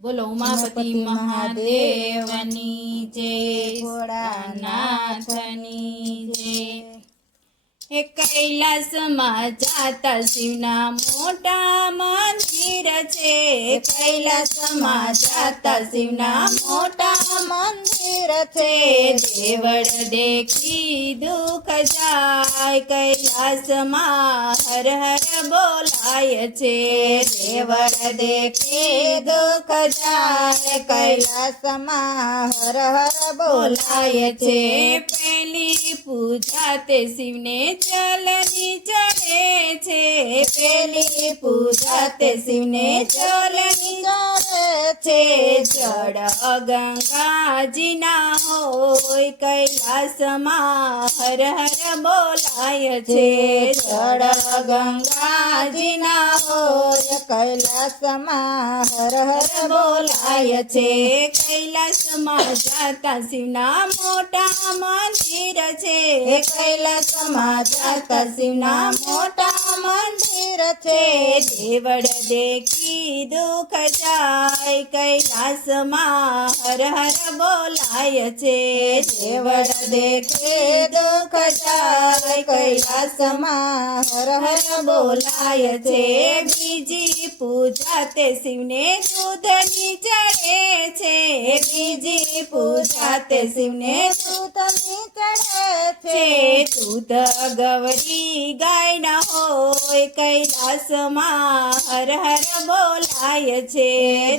बोलो उमापति महादेवनी जय, भोळानाथनी जय। हे कैलासમાં જાતા શિવના મોટા મંદિર છે, કૈલાસમાં જાતા શિવના મોટા મંદિર છે। દેવળ દેખી દુઃખ જાય, કૈલાસમાં હર હર બોલાય છે। દેવળ દેખી દુઃખ જાય, કૈલાસમાં હર હર બોલાય છે। પહેલી પૂજા તે શિવને ચલની ચડે છે, પહેલી પૂજા તે શિવને ચલની ચડે છે। જળ ગંગાજીના હોય, કૈલાસમાં હર હર બોલાય છે। જળ ગંગાજીના હોય, કૈલાસમાં હર હર બોલાય છે। કૈલાસમાં જાતા શિવના મોટા મંદિર છે, કૈલાસમાં જાતા શિવના મોટા મંદિર છે। દેવળ દેખી દુઃખ જાય, કૈલાસમાં હર હર બોલાય છે। દેવળ દેખી દુઃખ જાય, કૈલાસમાં હર હર બોલાય છે। બીજી પૂજા તે શિવને દૂધની ચડે છે, બીજી પૂજા તે શિવને દૂધની ચડે છે। દૂધ ગૌરી ગાયના હોય, કૈલાસમાં હર હર બોલાય છે।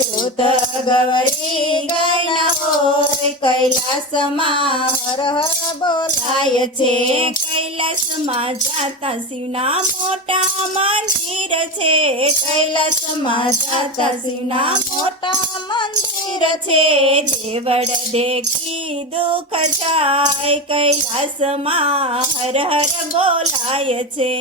દૂધ ગૌરી ગાયના હોય, કૈલાસમાં હર હર બોલાય છે। કૈલાસમાં જાતા શિવના મોટા મંદિર છે, કૈલાસમાં જાતા શિવના મોટા મંદિર છે। દેવળ દેખી દુઃખ જાય, કૈલાસમાં હર હર બોલાય છે।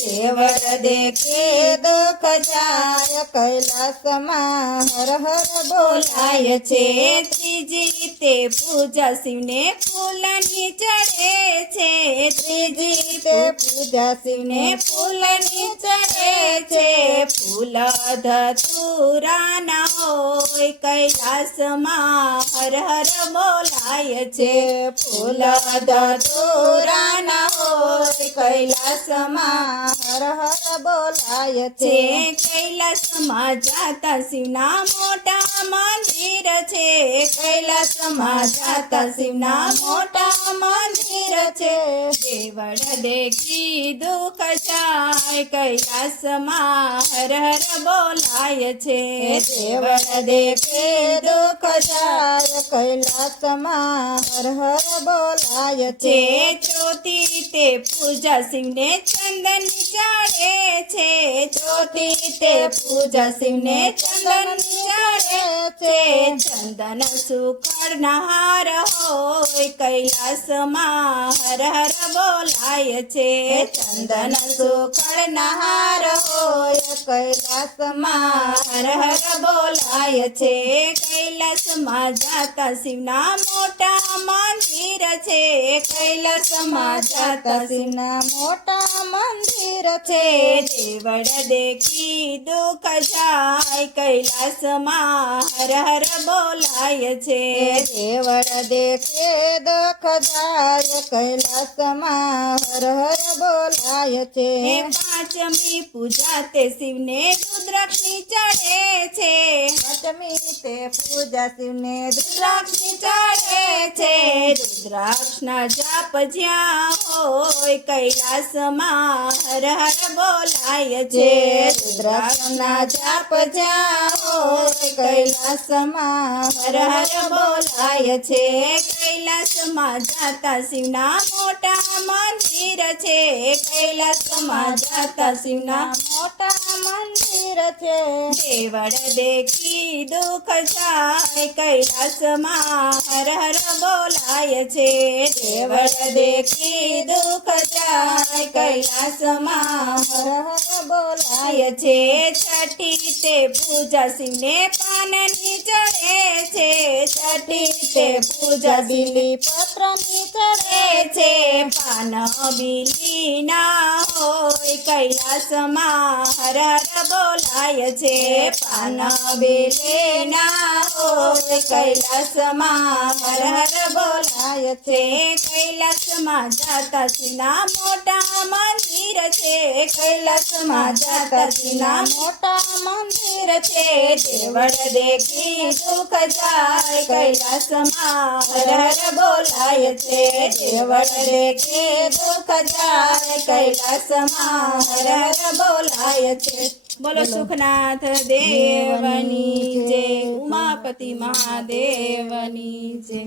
દેવળ દેખી દુઃખ જાય, કૈલાસમાં હર હર બોલાય છે। ત્રીજી તે પૂજા શિવને ફૂલની ચડે છે, ત્રીજી તે પૂજા શિવને ફૂલની ચડે છે। ફૂલ ધતુરાના હોય, કૈલાસમાં હર હર બોલાય છે। ફૂલ ધતુરાના હોય, કૈલાસમાં હર હર બોલાય છે। કૈલાસમાં જાતા શિવના મોટા મંદિર છે, કૈલાસમાં જાતા શિવના મોટા મંદિર છે। દેવળ દેખી દુઃખ જાય, કૈલાસમાં હર હર બોલાય છે। દેવળ દેખી દુઃખ જાય, કૈલાસમાં હર હર બોલાય છે। ચોથી તે પૂજા શિવને ચંદનની ચડે છે, ચોથી તે પૂજા શિવને ચંદનની ચડે છે। ચંદન સુકળના હાર હોય, કૈલાસમાં હર હર બોલાય છે। ચંદન સુકળના હાર હોય, કૈલાસમાં હર હર બોલાય છે। કૈલાસમાં જાતા શિવના મોટા મંદિર છે, કૈલાસમાં જાતા શિવના મોટા મંદિર છે। દેવળ દેખી દુઃખ જાય, કૈલાસમાં હર હર બોલાય છે। દેવળ દેખે દુઃખ જાય, કૈલાસમાં હર હર બોલાય છે। પાંચમી પૂજા તે શિવને રુદ્રાક્ષની ચડે છે, પાંચમી તે પૂજા શિવને રુદ્રાક્ષની ચડે છે। રુદ્રાક્ષના જાપ જ્યાં હોય, કૈલાસમાં હર હર બોલાય છે। રુદ્રાક્ષના જાપ જ્યાં હોય, કૈલાસમાં હર હર બોલાય છે। કૈલાસમાં જાતા શિવના મોટા મંદિર છે, કૈલાસમાં જાતા શિવના મોટા મંદિર છે। દેવળ દેખી દુઃખ જાય, કૈલાસમાં હર હર બોલાય છે। દેવળ દેખી દુઃખ જાય, કૈલાસમાં હર હર બોલાય છે। છઠ્ઠી તે પૂજા શિવને પાનની ચડે છે, છઠ્ઠી તે પૂજા બીલી પત્રની ચડે છે। પાન બીલી ના હોય, કૈલાસમાં હર હર બોલાય છે। પાન બીલી ના હોય કૈલાસમાં હર હર બોલાય છે કૈલાસમાં જાતાજીના મોટા મંદિર છે કૈલાસમાં જાતાજીના મોટા મંદિર છે દેવળ દેખી દુઃખ જાય કૈલાસમાં હર હર બોલાય છે દેવળ દેખી દુઃખ જાય કૈલાસમાં હર હર બોલાય છે બોલો સુખનાથ દેવની જય ઉમાપતિ મહાદેવની જય